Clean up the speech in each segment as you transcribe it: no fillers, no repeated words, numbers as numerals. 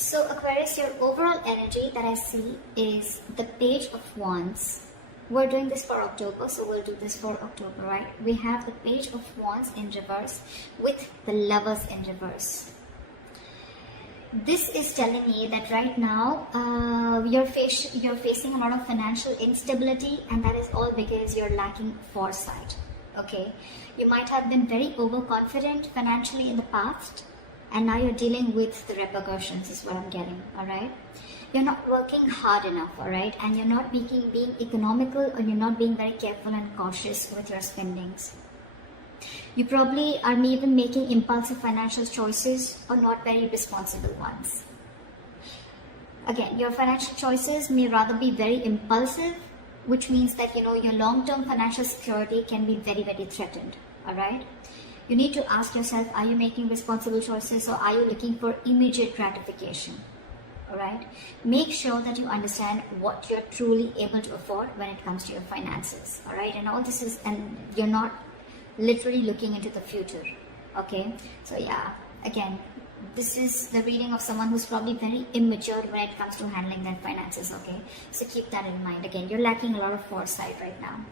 So Aquarius, your overall energy that I see is the Page of Wands. We're doing this for October, so we'll do this for October, right? We have the Page of Wands in reverse with the Lovers in reverse. This is telling me that right now you're facing a lot of financial instability, and that is all because you're lacking foresight. Okay, you might have been very overconfident financially in the past, and now you're dealing with the repercussions is what I'm getting. All right, you're not working hard enough, all right, and you're not being economical, or you're not being very careful and cautious with your spendings. You probably are even making impulsive financial choices or not very responsible ones. Again, your financial choices may rather be very impulsive, which means that your long-term financial security can be very, very threatened. All right, you need to ask yourself, are you making responsible choices, or are you looking for immediate gratification? All right, make sure that you understand what you're truly able to afford when it comes to your finances. All right, and all this is, and you're not literally looking into the future. Okay, so yeah, again, this is the reading of someone who's probably very immature when it comes to handling their finances. Okay, so keep that in mind. Again, you're lacking a lot of foresight right now.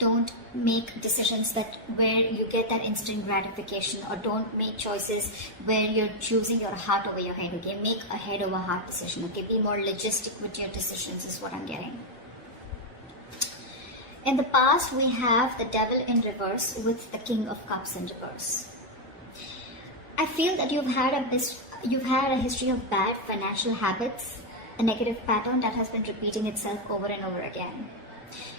Don't make decisions where you get that instant gratification, or don't make choices where you're choosing your heart over your head. Okay, make a head over heart decision. Okay, be more logistic with your decisions is what I'm getting. In the past, we have the Devil in reverse with the King of Cups in reverse. I feel that you've had a history of bad financial habits, a negative pattern that has been repeating itself over and over again.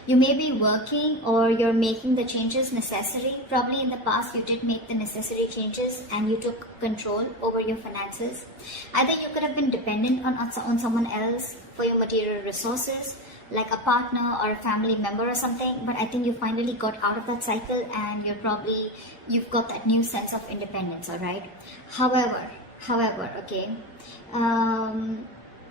You may be working, or you're making the changes necessary. Probably in the past you did make the necessary changes and you took control over your finances. Either you could have been dependent on someone else for your material resources, like a partner or a family member or something, but I think you finally got out of that cycle, and you've got that new sense of independence. All right, however, okay,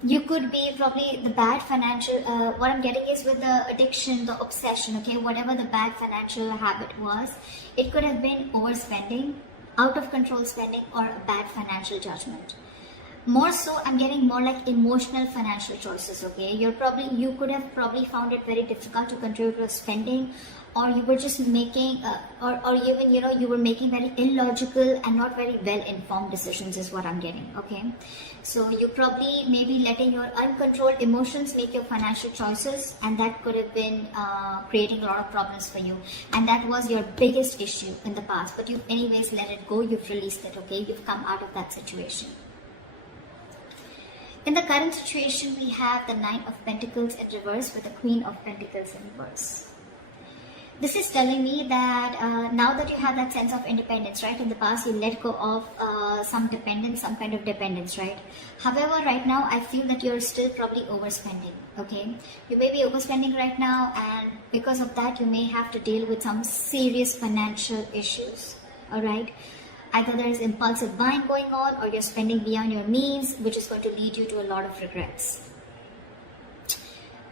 you could be probably the bad financial, what I'm getting is with the addiction, the obsession, okay, whatever the bad financial habit was, it could have been overspending, out of control spending, or a bad financial judgment. More so, I'm getting more like emotional financial choices. Okay, you could have probably found it very difficult to control your spending, or you were just making, or even you were making very illogical and not very well informed decisions is what I'm getting. Okay, so you probably maybe letting your uncontrolled emotions make your financial choices, and that could have been creating a lot of problems for you, and that was your biggest issue in the past, but you've anyways let it go, you've released it. Okay, you've come out of that situation. In the current situation, we have the Nine of Pentacles in reverse with the Queen of Pentacles in reverse. This is telling me that now that you have that sense of independence, right? In the past, you let go of some kind of dependence, right? However, right now, I feel that you're still probably overspending, okay? You may be overspending right now, and because of that, you may have to deal with some serious financial issues, all right? Either there is impulsive buying going on, or you're spending beyond your means, which is going to lead you to a lot of regrets.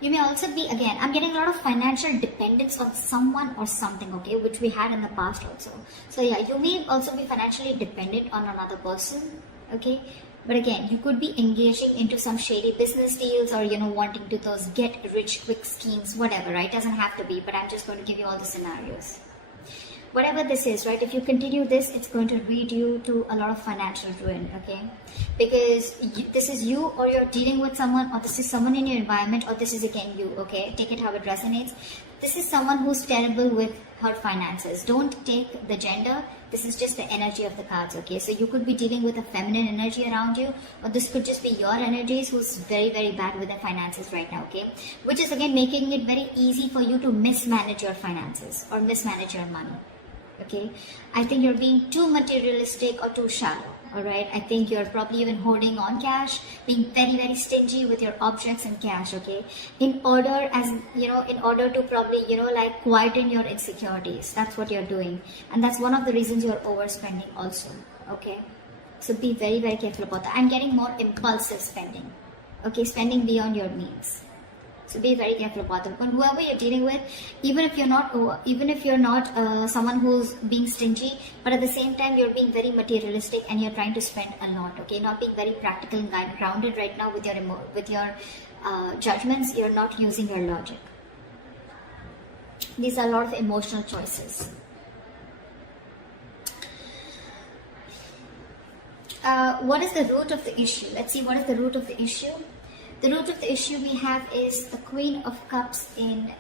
You may also be, again, I'm getting a lot of financial dependence on someone or something, okay, which we had in the past also. So yeah, you may also be financially dependent on another person, okay. But again, you could be engaging into some shady business deals, or wanting to those get rich quick schemes, whatever, right? Doesn't have to be, but I'm just going to give you all the scenarios. Whatever this is, right, if you continue this, it's going to lead you to a lot of financial ruin, okay? Because this is you, or you're dealing with someone, or this is someone in your environment, or this is again you, okay? Take it how it resonates. This is someone who's terrible with her finances. Don't take the gender. This is just the energy of the cards, okay? So you could be dealing with a feminine energy around you, or this could just be your energies who's very, very bad with their finances right now, okay? Which is again making it very easy for you to mismanage your finances or mismanage your money. Okay, I think you're being too materialistic or too shallow. All right, I think you're probably even holding on cash, being very, very stingy with your objects and cash. Okay, in order to probably like quieten your insecurities. That's what you're doing, and that's one of the reasons you're overspending also. Okay, so be very, very careful about that. I'm getting more impulsive spending. Okay, spending beyond your means. So be very careful about them. But whoever you're dealing with, even if you're not someone who's being stingy, but at the same time you're being very materialistic and you're trying to spend a lot. Okay, not being very practical and grounded right now with your judgments. You're not using your logic. These are a lot of emotional choices. What is the root of the issue? Let's see what is the root of the issue. The root of the issue we have is the Queen of Cups in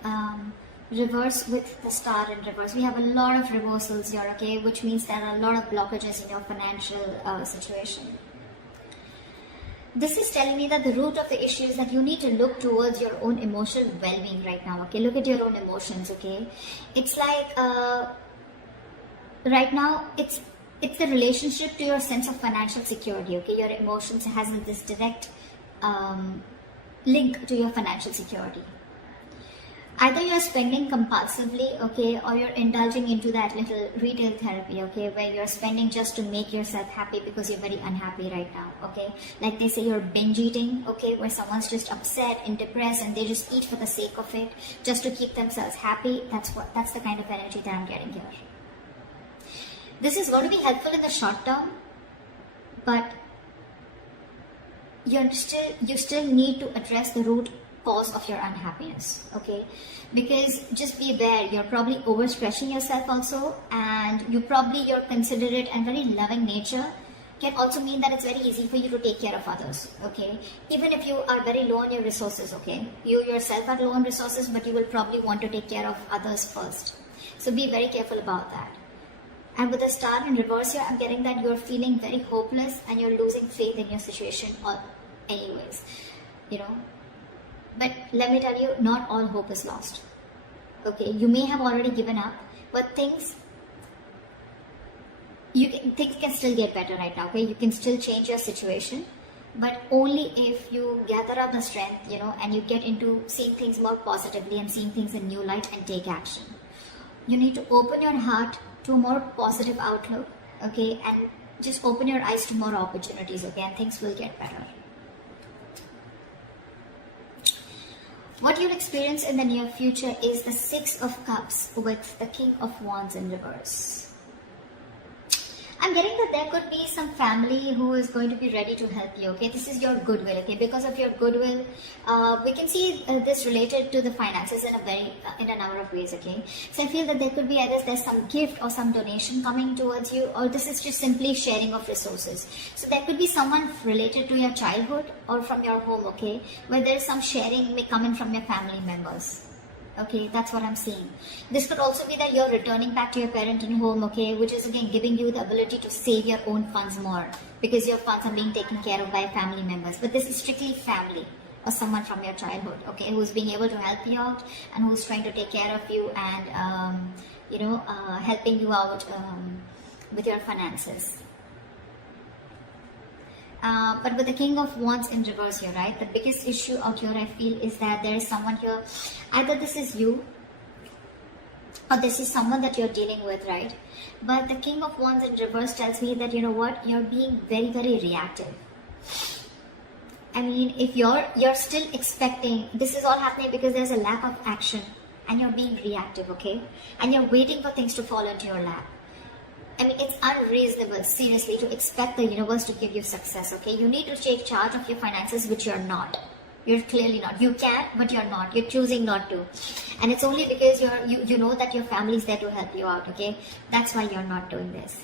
reverse with the Star in reverse. We have a lot of reversals here, okay, which means there are a lot of blockages in your financial situation. This is telling me that the root of the issue is that you need to look towards your own emotional well-being right now, okay? Look at your own emotions, okay? It's like, right now, it's the relationship to your sense of financial security, okay? Your emotions has this direct link to your financial security. Either you're spending compulsively, okay, or you're indulging into that little retail therapy, okay, where you're spending just to make yourself happy because you're very unhappy right now, okay. Like they say, you're binge eating, okay, where someone's just upset and depressed and they just eat for the sake of it, just to keep themselves happy. That's the kind of energy that I'm getting here. This is going to be helpful in the short term, but you still need to address the root cause of your unhappiness, okay? Because just be aware, you're probably overstretching yourself also, and your considerate and very loving nature can also mean that it's very easy for you to take care of others, okay? Even if you are very low on your resources, okay? You yourself are low on resources, but you will probably want to take care of others first. So be very careful about that. And with the Star in reverse here, I'm getting that you're feeling very hopeless and you're losing faith in your situation anyways, you know. But let me tell you, not all hope is lost. Okay, you may have already given up, but things can still get better right now, okay? You can still change your situation, but only if you gather up the strength, you know, and you get into seeing things more positively and seeing things in new light and take action. You need to open your heart to a more positive outlook, okay? And just open your eyes to more opportunities, okay? And things will get better. What you'll experience in the near future is the Six of Cups with the King of Wands in reverse. I'm getting that there could be some family who is going to be ready to help you, okay? This is your goodwill, okay? Because of your goodwill, we can see this related to the finances in a number of ways, okay? So I feel that there could be either there's some gift or some donation coming towards you, or this is just simply sharing of resources. So there could be someone related to your childhood or from your home, okay? Where there's some sharing may come in from your family members. Okay, that's what I'm seeing. This could also be that you're returning back to your parent in home, okay, which is again giving you the ability to save your own funds more because your funds are being taken care of by family members. But this is strictly family or someone from your childhood, okay, who's being able to help you out and who's trying to take care of you and, helping you out with your finances. But with the King of Wands in reverse here, right, the biggest issue out here I feel is that there is someone here, either this is you or this is someone that you're dealing with, right? But the King of Wands in reverse tells me that, you know what, you're being very, very reactive. I mean, if you're still expecting, this is all happening because there's a lack of action and you're being reactive, okay? And you're waiting for things to fall into your lap. I mean, it's unreasonable, seriously, to expect the universe to give you success, okay? You need to take charge of your finances, which you're not. You're clearly not. You can, but you're not. You're choosing not to. And it's only because you know that your family is there to help you out, okay? That's why you're not doing this.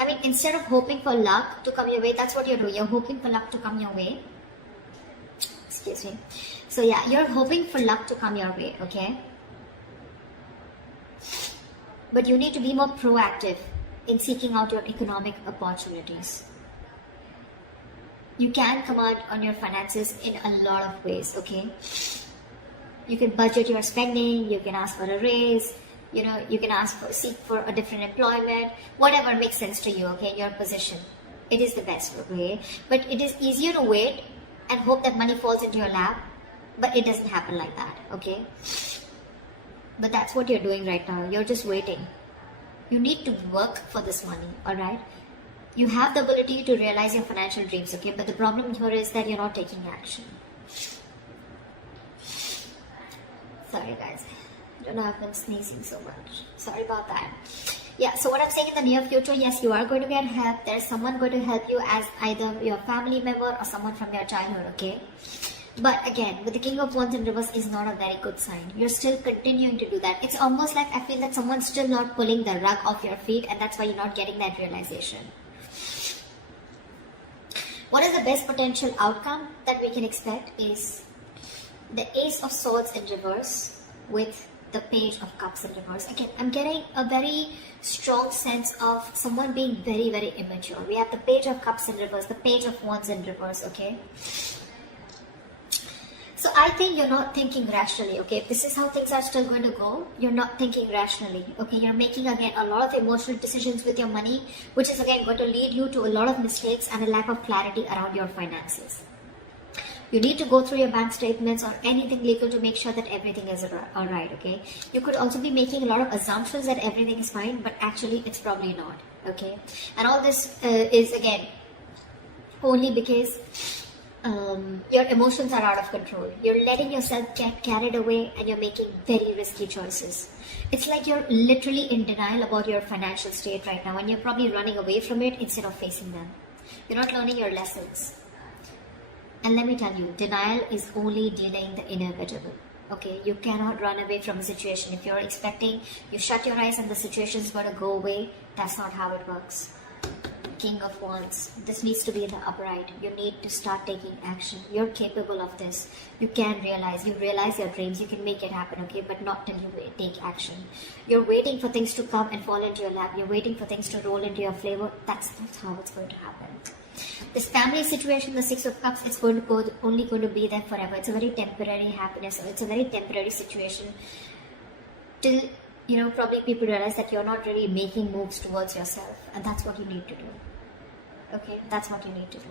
I mean, instead of hoping for luck to come your way, that's what you're doing. You're hoping for luck to come your way. Excuse me. So yeah, you're hoping for luck to come your way, okay? But you need to be more proactive in seeking out your economic opportunities. You can command on your finances in a lot of ways, okay? You can budget your spending, you can ask for a raise, you know, you can seek for a different employment, whatever makes sense to you, okay, in your position. It is the best, okay? But it is easier to wait and hope that money falls into your lap, but it doesn't happen like that, okay? But that's what you're doing right now. You're just waiting. You need to work for this money, alright? You have the ability to realize your financial dreams, okay? But the problem here is that you're not taking action. Sorry guys, I don't know, I've been sneezing so much. Sorry about that. Yeah, so what I'm saying, in the near future, yes, you are going to get help. There's someone going to help you, as either your family member or someone from your childhood, okay? But again, with the King of Wands in reverse is not a very good sign. You're still continuing to do that. It's almost like I feel that someone's still not pulling the rug off your feet, and that's why you're not getting that realization. What is the best potential outcome that we can expect is the Ace of Swords in reverse with the Page of Cups in reverse. Again, I'm getting a very strong sense of someone being very, very immature. We have the Page of Cups in reverse, the Page of Wands in reverse, okay? So I think you're not thinking rationally, okay? If this is how things are still going to go, you're not thinking rationally, okay? You're making, again, a lot of emotional decisions with your money, which is, again, going to lead you to a lot of mistakes and a lack of clarity around your finances. You need to go through your bank statements or anything legal to make sure that everything is alright, okay? You could also be making a lot of assumptions that everything is fine, but actually it's probably not, okay? And all this is, again, only because your emotions are out of control. You're letting yourself get carried away and you're making very risky choices. It's like you're literally in denial about your financial state right now, and you're probably running away from it instead of facing them. You're not learning your lessons. And let me tell you, denial is only delaying the inevitable. Okay, you cannot run away from a situation. If you're expecting, you shut your eyes and the situation is going to go away, that's not how it works. King of Wands, this needs to be in the upright. You need to start taking action. You're capable of this. You can realize, you realize your dreams, you can make it happen, okay? But not till you take action. You're waiting for things to come and fall into your lap. You're waiting for things to roll into your flavor. That's how it's going to happen. This family situation, the Six of Cups, it's going to go, only going to be there forever. It's a very temporary happiness. It's a very temporary situation. Till, you know, probably people realize that you're not really making moves towards yourself. And that's what you need to do. Okay, that's what you need to do.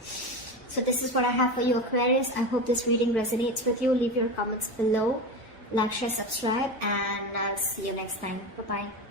So this is what I have for you, Aquarius. I hope this reading resonates with you. Leave your comments below. Like, share, subscribe, and I'll see you next time. Bye-bye.